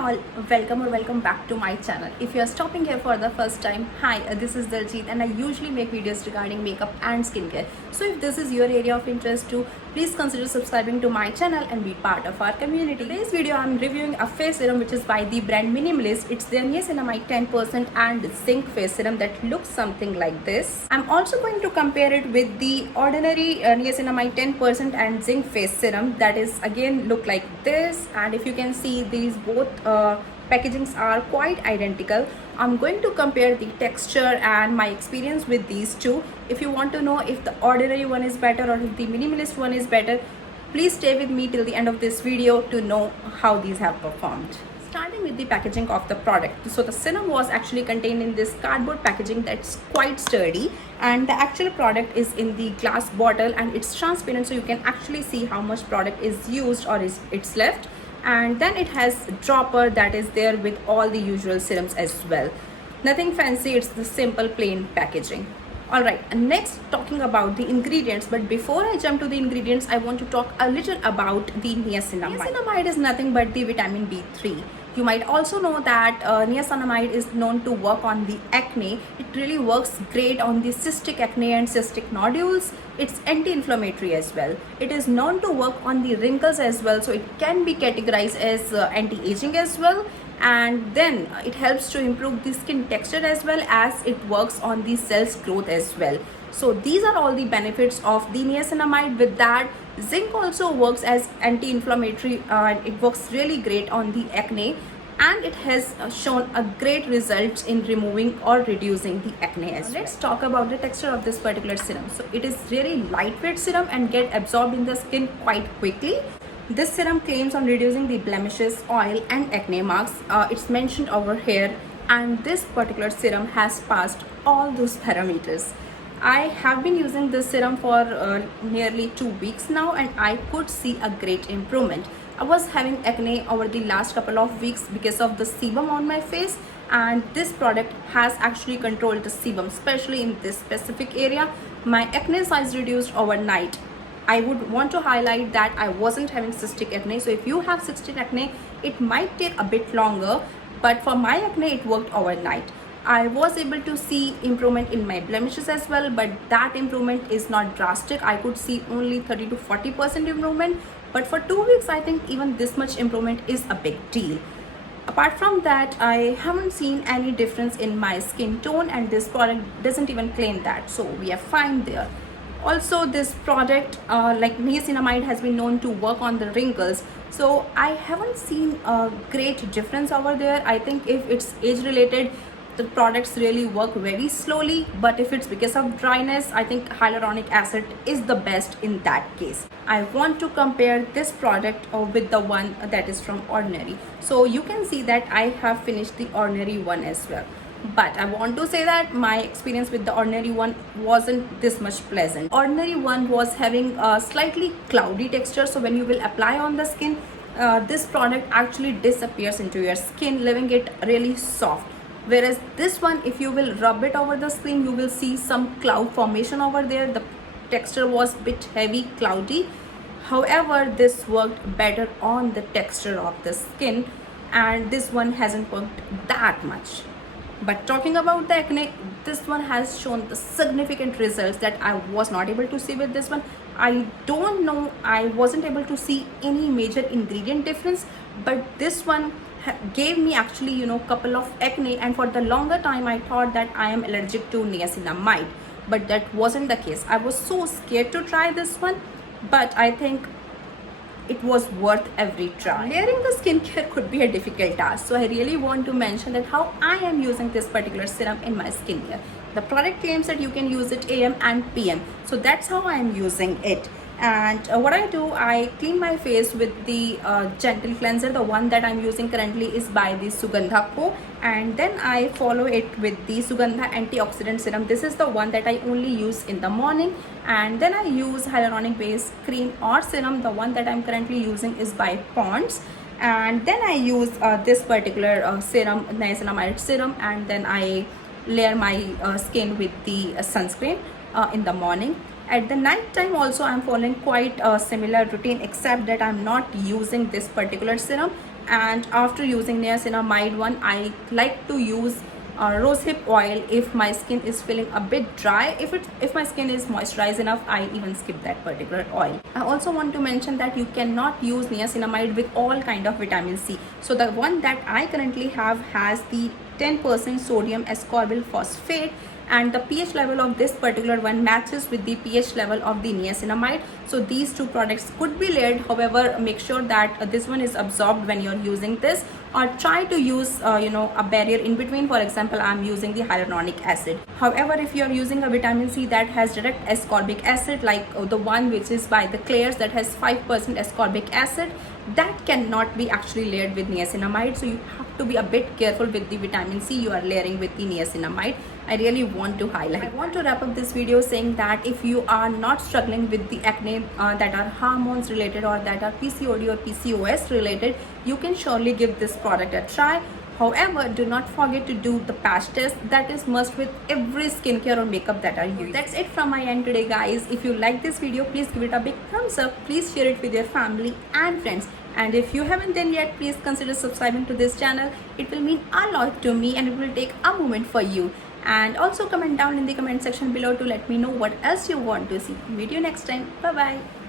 all, welcome or welcome back to my channel. If you are stopping here for the first time, hi, this is Daljit and I usually make videos regarding makeup and skincare. So if this is your area of interest too, please consider subscribing to my channel and be part of our community. Today's video I'm reviewing a face serum which is by the brand Minimalist. It's their niacinamide 10% and zinc face serum that looks something like this. I'm also going to compare it with the ordinary niacinamide 10% and zinc face serum that is again look like this, and if you can see these both packagings are quite identical. I'm going to compare the texture and my experience with these two. If you want to know if the ordinary one is better or if the minimalist one is better, please stay with me till the end of this video to know how these have performed. Starting with the packaging of the product. So the serum was actually contained in this cardboard packaging that's quite sturdy, and the actual product is in the glass bottle and it's transparent, so you can actually see how much product is used or is it's left. And then it has a dropper that is there with all the usual serums as well. Nothing fancy, it's the simple plain packaging. Alright, next talking about the ingredients, but before I jump to the ingredients, I want to talk a little about the niacinamide. Niacinamide is nothing but the vitamin B3. You might also know that niacinamide is known to work on the acne. It really works great on the cystic acne and cystic nodules. It's anti-inflammatory as well. It is known to work on the wrinkles as well, so it can be categorized as anti-aging as well. And then it helps to improve the skin texture as well as it works on the cells growth as well. So these are all the benefits of the niacinamide. With that, zinc also works as anti-inflammatory and it works really great on the acne, and it has shown a great result in removing or reducing the acne as well. Let's talk about the texture of this particular serum. So it is really lightweight serum and get absorbed in the skin quite quickly. This serum claims on reducing the blemishes, oil and acne marks. It's mentioned over here, and this particular serum has passed all those parameters. I have been using this serum for nearly 2 weeks now, and I could see a great improvement. I was having acne over the last couple of weeks because of the sebum on my face, and this product has actually controlled the sebum, especially in this specific area. My acne size reduced overnight. I would want to highlight that I wasn't having cystic acne, so if you have cystic acne, it might take a bit longer, but for my acne, it worked overnight. I was able to see improvement in my blemishes as well, but that improvement is not drastic. I could see only 30 to 40% improvement, but for 2 weeks, I think even this much improvement is a big deal. Apart from that, I haven't seen any difference in my skin tone, and this product doesn't even claim that, so we are fine there. Also, this product like niacinamide has been known to work on the wrinkles, so I haven't seen a great difference over there. I think if it's age related, the products really work very slowly, but if it's because of dryness, I think hyaluronic acid is the best in that case. I want to compare this product with the one that is from Ordinary. So you can see that I have finished the Ordinary one as well, but I want to say that my experience with the Ordinary one wasn't this much pleasant. Ordinary one was having a slightly cloudy texture, so when you will apply on the skin, this product actually disappears into your skin, leaving it really soft. Whereas this one, if you will rub it over the skin, you will see some cloud formation over there. The texture was a bit heavy, cloudy. However, this worked better on the texture of the skin, and this one hasn't worked that much. But talking about the acne, this one has shown the significant results that I was not able to see with this one. I don't know, I wasn't able to see any major ingredient difference, but this one gave me actually couple of acne, and for the longer time I thought that I am allergic to niacinamide, but that wasn't the case. I was so scared to try this one, but I think it was worth every try. Layering the skincare could be a difficult task, so I really want to mention that how I am using this particular serum in my skincare. The product claims that you can use it AM and PM, so that's how I am using it. And what I do, I clean my face with the gentle cleanser. The one that I'm using currently is by the Sugandha Co, and then I follow it with the Sugandha antioxidant serum. This is the one that I only use in the morning, and then I use hyaluronic based cream or serum. The one that I'm currently using is by Pond's, and then I use this particular serum, niacinamide serum, and then I layer my skin with the sunscreen in the morning. At the night time also I'm following quite a similar routine, except that I'm not using this particular serum and after using niacinamide one, I like to use rosehip oil if my skin is feeling a bit dry. If my skin is moisturized enough, I even skip that particular oil. I also want to mention that you cannot use niacinamide with all kind of vitamin C. So the one that I currently have has the 10% sodium ascorbyl phosphate, and the pH level of this particular one matches with the pH level of the niacinamide. So these two products could be layered. However, make sure that this one is absorbed when you're using this, or try to use a barrier in between. For example, I'm using the hyaluronic acid. However, if you're using a vitamin C that has direct ascorbic acid, like the one which is by the Claire's that has 5% ascorbic acid, that cannot be actually layered with niacinamide. So you have to be a bit careful with the vitamin C you are layering with the niacinamide. I really want to highlight. I want to wrap up this video saying that if you are not struggling with the acne that are hormones related or that are PCOD or PCOS related, you can surely give this product a try. However, do not forget to do the patch test. That is must with every skincare or makeup that are used. That's it from my end today, guys. If you like this video, please give it a big thumbs up. Please share it with your family and friends. And if you haven't done yet, please consider subscribing to this channel. It will mean a lot to me and it will take a moment for you. And also comment down in the comment section below to let me know what else you want to see. Meet you next time. Bye bye.